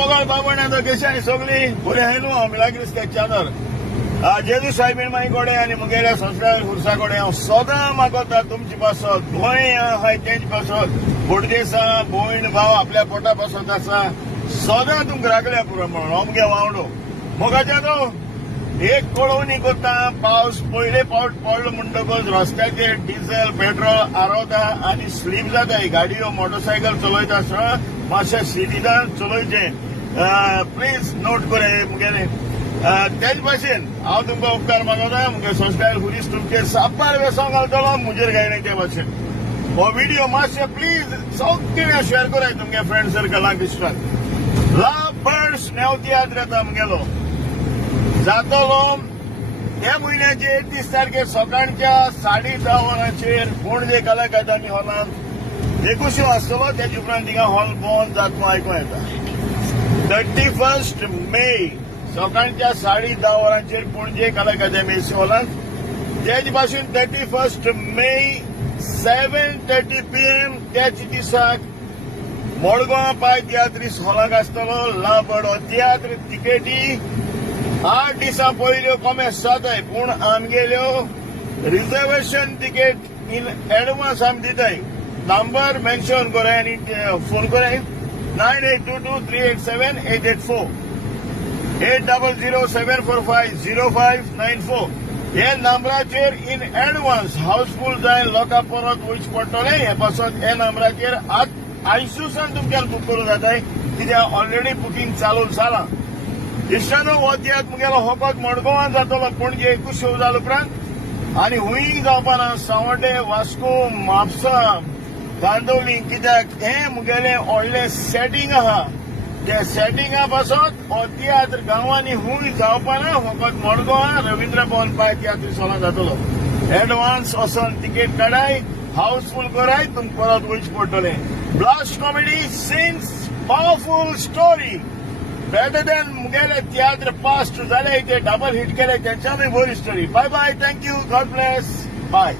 मोगल बाबण केशांनी सगळी बरी आहे न्हू मिलाग्रीस कॅचानर जेजू साहेबीन माई कोडे आनी मुगेल्या संस्कार खुर्सा कोडे हांव सदां मागोता तुमची पासत गोंय आहाय तेंची पासत बोडदेसा भयण भाव आपल्या पोटा पासत आसा सदां तुमकां राखल्या पुरो म्हणून हो मुगे वांगडो मोगाच्या न्हू एक कळोवणी करता पावस पयले पावट पडलो म्हणटकच रस्त्याचेर डिझेल पेट्रोल आरोता आनी स्लीप जाताय गाडयो मोटरसायकल चलयता आसतना मातशें सिटीदान चलोवचें प्लीज नोट करे मुगेले तेच भाशेन हांव तुमकां उपकार मागता मुगे संस्कार खुरीस तुमचे सापार वेसोंक घालतलो मुजेर गायले ते भाशेन हो व्हिडिओ मातशें प्लीज सगळें शेअर कराय तुमगे फ्रेंड सर्कलांक दिसतात लव बर्ड्स नेवती याद येता मुगेलो जातलो ह्या म्हयन्याचे 31 तारखेर सकाळच्या 10:30 वरांचेर पणजे कला अकादमी हॉलांत एकूशो आसतलो तेजे उपरांत थिंगा हॉल बंद जातलो आयकूं येता 31 मे सकाळच्या 10:30 वरांचेर पणजे कला अकादमी हॉलांत तेज भाशेन 31 मे 7:30 PM त्याच दिसाक मडगांव पाय तियात्रीस हॉलाक आसतलो ला बर्ड हो तियात्र तिकेटी 8 दिसां पयल्यो कॉमेस जाताय पूण आमगेल्यो रिजर्वेशन तिकेट इन एडवान्स आमी दिताय नंबर मेन्शन कराय आनी फोन कराय 9822387884 8007450594 हे नंबराचेर इन एडवान्स हाऊसफुल जायन लोकां परत वयचे पडटले हे पासत हे नंबराचेर आयसूसान तुमच्यान बूक करूं जाताय कित्याक ऑलरेडी बुकींग चालू जाला इश्टानो हो तियात्र मुगेलो होकोत मडगांवान जातलो पणजे 21 जाल उपरांत आनी हुंय जावपाना सावड्डे वास्को म्हापसा कांदोळी कित्याक हे मुगेले व्हडले सेटींग आहा त्या सेटिंगा पासत हो तियात्र गांवांनी हुंय जावपाना होकोत मडगांव रवींद्र भवन पाय तियात्र सोला जातलो एडवान्स वचोन तिकेट काडाय हाऊसफुल कराय तुमकां परत वयचे पडटले blast comedy scenes powerful story better than मुगेले तियात्र पास्ट जाले ते डबल हिट केले त्यांच्यानूय बरी story bye bye thank you God bless bye